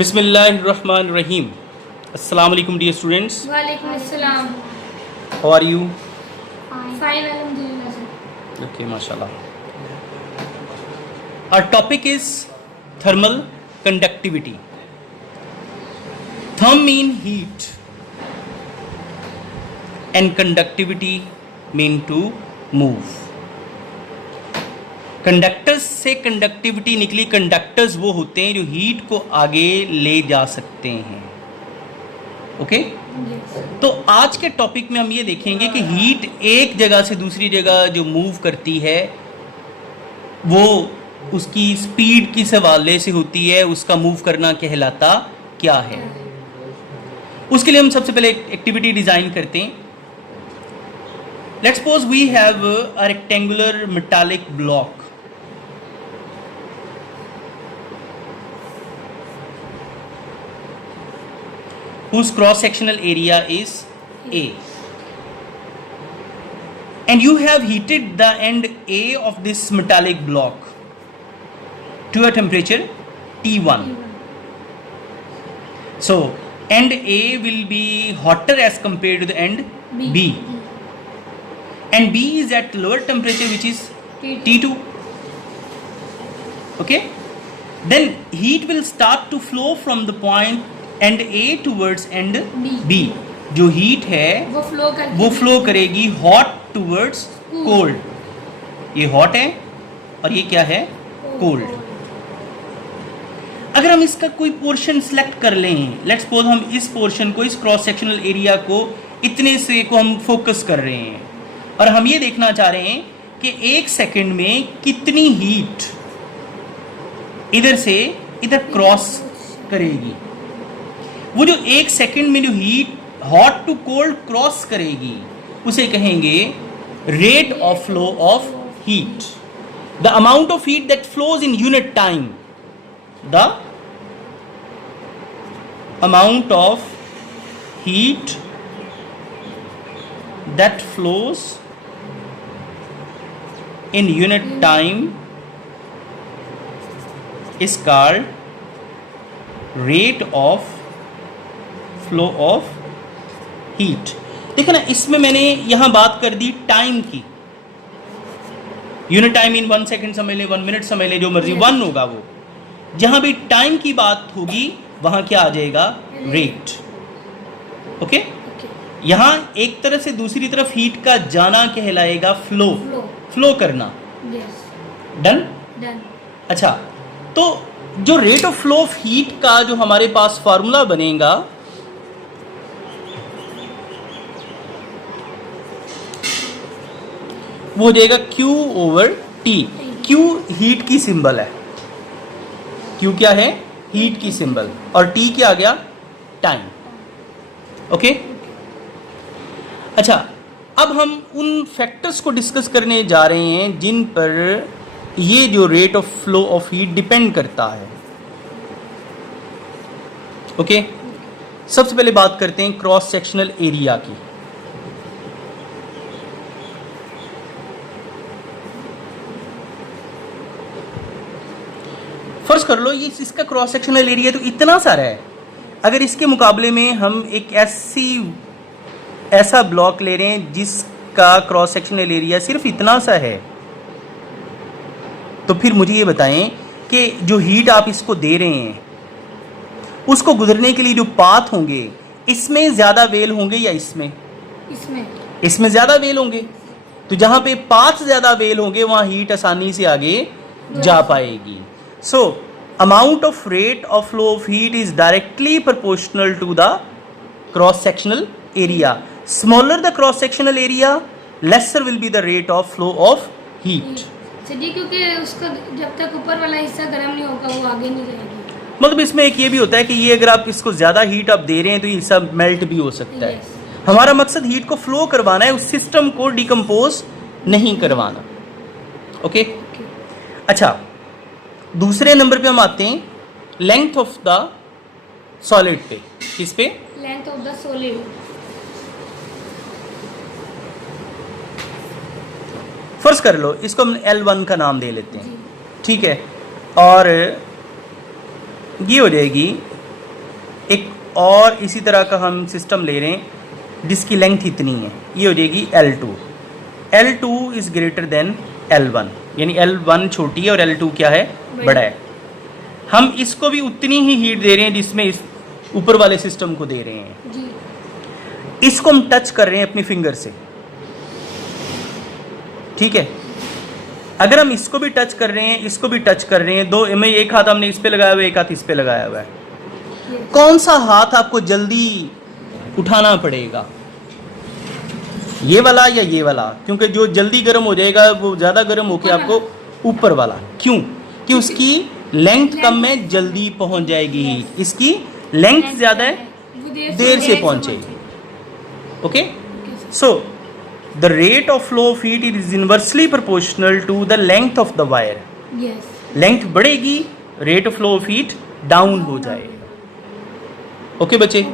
Bismillahirrahmanirrahim. Assalamu alaikum dear students. वालेकुम अस्सलाम. How are you? Fine, alhamdulillah sir. Okay, mashallah. Our topic is thermal conductivity. Therm mean heat and conductivity mean to move. Conductors से conductivity निकली. Conductors वो होते हैं जो heat को आगे ले जा सकते हैं. ओके तो आज के टॉपिक में हम ये देखेंगे कि हीट एक जगह से दूसरी जगह जो मूव करती है वो उसकी स्पीड किस हवाले से होती है, उसका मूव करना कहलाता क्या है. उसके लिए हम सबसे पहले एक एक्टिविटी डिजाइन करते हैं. Let's suppose we have a rectangular metallic block. whose cross sectional area is A, and you have heated the end A of this metallic block to a temperature T1. So end A will be hotter as compared to the end B, and B is at lower temperature which is T2. Okay, then heat will start to flow from the point end A towards end B. जो heat है वो flow करेगी hot towards cold. ये hot है और ये क्या है, कोल्ड. अगर हम इसका कोई पोर्शन सिलेक्ट कर लें, लेट्स सपोज हम इस पोर्शन को, इस क्रॉस सेक्शनल एरिया को इतने से को हम फोकस कर रहे हैं और हम ये देखना चाह रहे हैं कि एक सेकंड में कितनी हीट इधर से इधर क्रॉस करेगी. वो जो एक सेकंड में जो heat hot to cold cross करेगी उसे कहेंगे rate of flow of heat. The amount of heat that flows in unit time, the amount of heat that flows in unit time is called rate of flow of heat. देखो ना, इसमें मैंने यहां बात कर दी टाइम की. Unit time in 1 second समझ ले, 1 मिनट समझ ले, जो मर्जी 1 होगा. वो जहां भी टाइम की बात होगी वहां क्या आ जाएगा, रेट. ओके यहां एक तरफ से दूसरी तरफ हीट का जाना कहलाएगा फ्लो. फ्लो करना. डन. अच्छा, तो जो rate of flow of heat का जो हमारे पास फार्मूला बनेगा वो हो जाएगा Q over T. Q heat की सिंबल है. Q क्या है, हीट की सिंबल, और T क्या आ गया, टाइम. ओके अच्छा, अब हम उन फैक्टर्स को डिस्कस करने जा रहे हैं जिन पर ये जो rate of flow of heat depend करता है. ओके सबसे पहले बात करते हैं क्रॉस सेक्शनल एरिया की. फर्स्ट कर लो, ये इसका क्रॉस सेक्शनल एरिया तो इतना सारा है. अगर इसके मुकाबले में हम एक ऐसा ब्लॉक ले रहे हैं जिसका क्रॉस सेक्शनल एरिया सिर्फ इतना सा है, तो फिर मुझे ये बताएं कि जो हीट आप इसको दे रहे हैं उसको गुजरने के लिए जो पाथ होंगे, इसमें ज्यादा वेल होंगे या इसमें इसमें ज्यादा वेल होंगे. तो जहां पे पाथ ज्यादा वेल होंगे वहां हीट आसानी से आगे जा पाएगी. So, amount of rate of flow of heat is directly proportional to the cross-sectional area. Smaller the cross-sectional area, lesser will be the rate of flow of heat. जी, क्योंकि उसका जब तक ऊपर वाला हिस्सा गर्म नहीं होगा वो आगे नहीं जाएगी. मतलब इसमें एक ये भी होता है कि ये अगर आप इसको ज़्यादा हीट आप दे रहे हैं तो ये सब मेल्ट भी हो सकता है. हमारा मकसद हीट को फ्लो करवाना है, उस सिस्टम को डिकम्पोज नहीं करवाना. ओके अच्छा, दूसरे नंबर पे हम आते हैं लेंथ ऑफ द सॉलिड पे. किस पे, length of the solid. First कर लो, इसको हम L1 का नाम दे लेते हैं. ठीक है, और ये हो जाएगी एक और इसी तरह का हम सिस्टम ले रहे हैं जिसकी लेंथ इतनी है, ये हो जाएगी L2। L2 is greater than L1, यानी L1 छोटी है और L2 क्या है, बड़ा है। हम इसको भी उतनी ही हीट दे रहे हैं जिसमें इस ऊपर वाले सिस्टम को दे रहे हैं। जी। इसको हम टच कर रहे हैं अपनी फिंगर से, ठीक है। अगर हम इसको भी टच कर रहे हैं, इसको भी टच कर रहे हैं, दो में एक हाथ हमने इस पे लगाया हुआ है, एक हाथ इस पे लगाया हुआ है, कौन सा हाथ आपको जल्दी उठाना पड़ेगा, ये वाला या ये वाला? क्योंकि जो जल्दी गर्म हो जाएगा वो ज़्यादा गर्म होके आपको ऊपर वाला। क्यों? कि उसकी लेंथ कम में जल्दी पहुंच जाएगी हीट, इसकी लेंथ ज़्यादा है, देर से पहुंचेगी। Okay, so the rate of flow of heat is inversely proportional to the length of the wire. Yes. Length बढ़ेगी, rate of flow of heat down हो जाएगा। ओके बच्चे?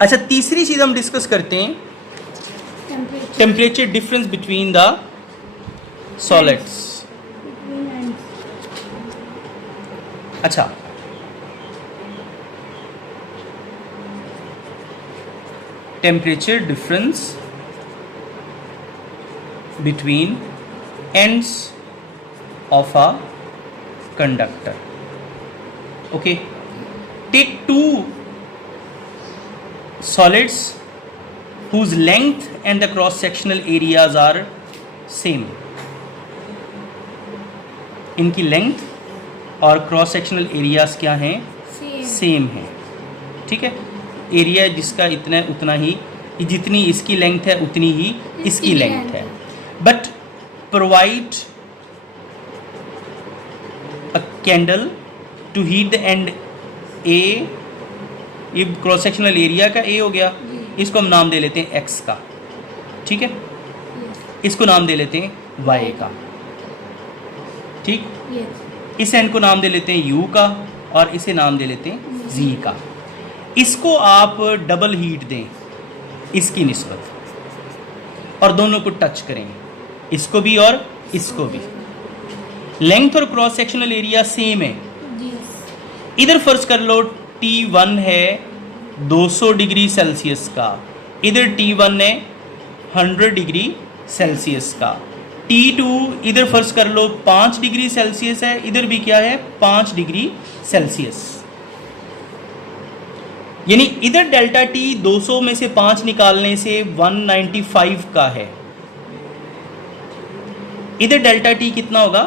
अच्छा, तीसरी चीज हम डिस्कस करते हैं, temperature difference between the solids. अच्छा, temperature difference between ends of a conductor. Okay, take two solids whose length and the cross sectional areas are same. इनकी लेंथ और क्रॉस सेक्शनल एरियाज क्या हैं, सेम है, ठीक है। एरिया जिसका इतना है उतना ही, जितनी इसकी लेंथ है उतनी ही इसकी लेंथ है, but provide a candle to heat the end A। ये क्रॉस सेक्शनल एरिया का A हो गया, इसको हम नाम दे लेते हैं X का, ठीक है। इसको नाम दे लेते हैं Y का, ठीक। इस एंड को नाम दे लेते हैं U का और इसे नाम दे लेते हैं Z का। इसको आप डबल हीट दें इसकी निस्बत और दोनों को टच करें, इसको भी और इसको भी। लेंथ और क्रॉस सेक्शनल एरिया सेम है। इधर फर्ज कर लो T1 है 200 डिग्री सेल्सियस का, इधर T1 है 100 डिग्री सेल्सियस का। T2 इधर फर्ज कर लो 5 डिग्री सेल्सियस है, इधर भी क्या है 5 डिग्री सेल्सियस। यानी इधर डेल्टा T 200 में से 5 निकालने से 195 का है, इधर डेल्टा T कितना होगा,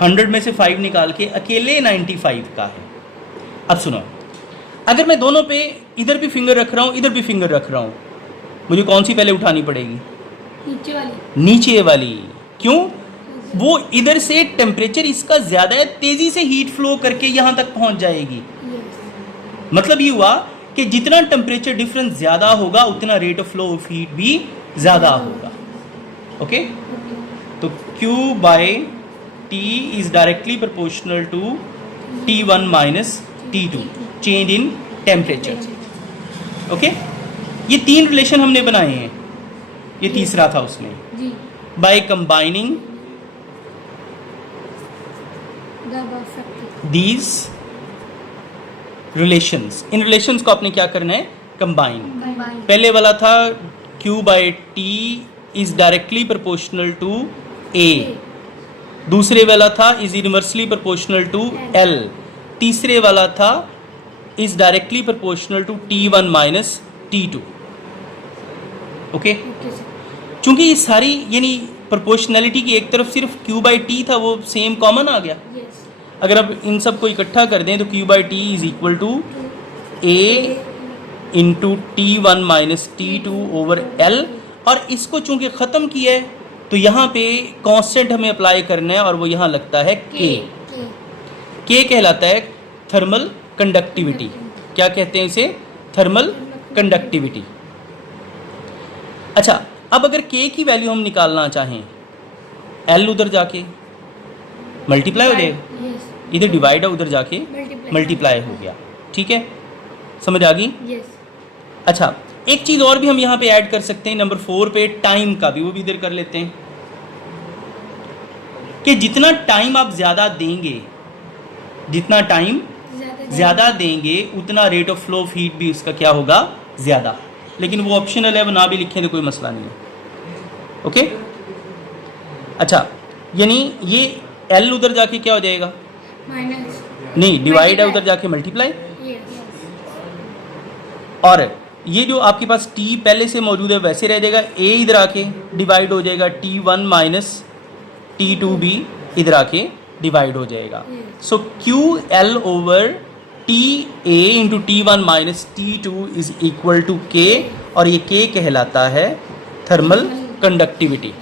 100 में से 5 निकाल के अकेले 95 का है। अब सुनो, अगर मैं दोनों पे इधर भी फिंगर रख रहा हूं, इधर भी फिंगर रख रहा हूं, मुझे कौन सी पहले उठानी पड़ेगी, नीचे वाली। नीचे वाली। क्यों? वो इधर से टेम्परेचर इसका ज्यादा है, तेजी से हीट फ्लो करके यहां तक पहुंच जाएगी। मतलब ये हुआ कि जितना टेम्परेचर डिफरेंस ज्यादा होगा उतना rate of flow of heat भी ज्यादा होगा। ओके, तो Q by T is directly proportional to T1 minus T2 change in temperature. Okay, ये तीन रिलेशन हमने बनाए हैं, ये तीसरा था उसमें। By combining these relations, in relations को आपने क्या करना है, कंबाइन। पहले वाला था Q by T is directly proportional to A, दूसरे वाला था is inversely proportional to L, तीसरे वाला था is directly proportional to T1 minus T2। Okay, चूंकि ये सारी यानी प्रोपोर्शनैलिटी की एक तरफ सिर्फ Q बाई T था, वो सेम कॉमन आ गया। अगर अब इन सब को इकट्ठा कर दें तो Q by T is equal to A into T1 minus T2 over L, और इसको चूंकि ख़त्म किया है तो यहाँ पे कांस्टेंट हमें अप्लाई करना है और वो यहाँ लगता है K। K कहलाता है थर्मल कंडक्टिविटी। क्या कहते हैं इसे? Thermal conductivity. अच्छा, अब अगर K की वैल्यू हम निकालना चाहें, L उधर जाके मल्टीप्लाई हो जाएगा, इधर डिवाइड है उधर जाके मल्टीप्लाई हो गया। ठीक है, समझ आ गई? अच्छा, एक चीज़ और भी हम यहाँ पे ऐड कर सकते हैं, नंबर 4 पे टाइम का भी, वो भी इधर कर लेते हैं कि जितना टाइम आप ज़्यादा देंगे, जितना टाइम ज़्यादा देंगे उतना rate of flow of heat भी उसका क्या होगा, ज़्यादा। लेकिन वो ऑप्शनल है, वो ना भी लिखें तो कोई मसला नहीं है। ओके, अच्छा, यानी ये L उधर जाके क्या हो जाएगा, माइनस, नहीं डिवाइड है उधर जाके मल्टीप्लाई, और ये जो आपके पास T पहले से मौजूद है वैसे रह जाएगा, A इधर आके डिवाइड हो जाएगा, T1 माइनस T2 भी इधर आके डिवाइड हो जाएगा। So QL over TA into T1 minus T2 is equal to K, और ये K कहलाता है थर्मल कंडक्टिविटी।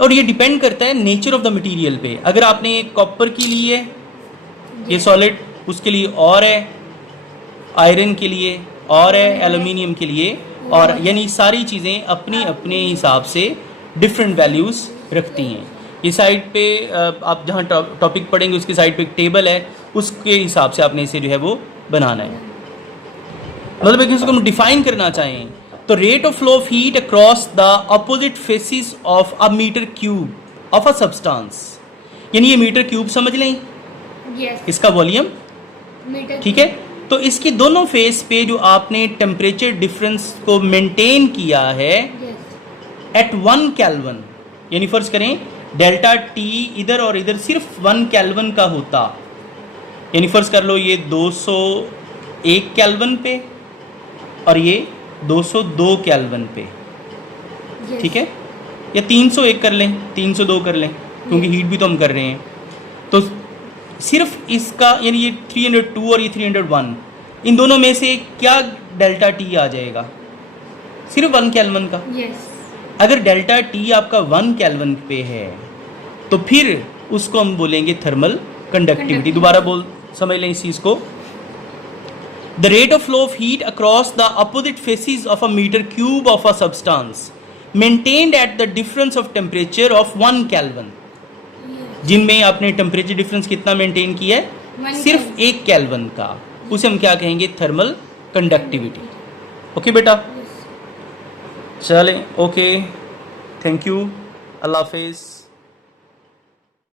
और ये डिपेंड करता है नेचर ऑफ द मटेरियल पे। अगर आपने कॉपर की ली है ये सॉलिड, उसके लिए और है, आयरन के लिए और है, एल्यूमिनियम के लिए और, यानी सारी चीज़ें अपनी अपने हिसाब से डिफरेंट वैल्यूज़ रखती हैं। ये साइड पे आप जहाँ टॉपिक पढ़ेंगे उसकी साइड पे एक टेबल है, उसके हिसाब से आपने इसे जो है वो बनाना है। मतलब कि उसको हम डिफाइन करना चाहें तो rate of flow of heat across the opposite faces of a metre cube of a substance, यानी ये मीटर क्यूब समझ लें, इसका वॉल्यूम, ठीक है। तो इसके दोनों फेस पे जो आपने टेम्परेचर डिफरेंस को मेंटेन किया है एट 1 केल्विन, यानी फर्ज करें डेल्टा टी इधर और इधर सिर्फ 1 केल्विन का होता, यानी फर्ज कर लो ये 201 केल्विन पे और ये 202 केल्विन पे, ठीक है, या 301 कर लें, 302 कर लें, क्योंकि हीट भी तो हम कर रहे हैं। तो सिर्फ इसका यानी ये 302 और ये 301, इन दोनों में से क्या डेल्टा टी आ जाएगा, सिर्फ 1 केल्विन का। अगर डेल्टा टी आपका 1 केल्विन पे है तो फिर उसको हम बोलेंगे थर्मल कंडक्टिविटी। दोबारा बोल समझ लें इस चीज़ को, the rate of flow of heat across the opposite faces of a metre cube of a substance maintained at the difference of temperature of 1 kelvin, जिनमें आपने टेम्परेचर डिफरेंस कितना मेंटेन किया है, सिर्फ 1 केल्विन का, उसे हम क्या कहेंगे, थर्मल कंडक्टिविटी। ओके बेटा, चलें, ओके, थैंक यू, अल्लाह हाफिज़।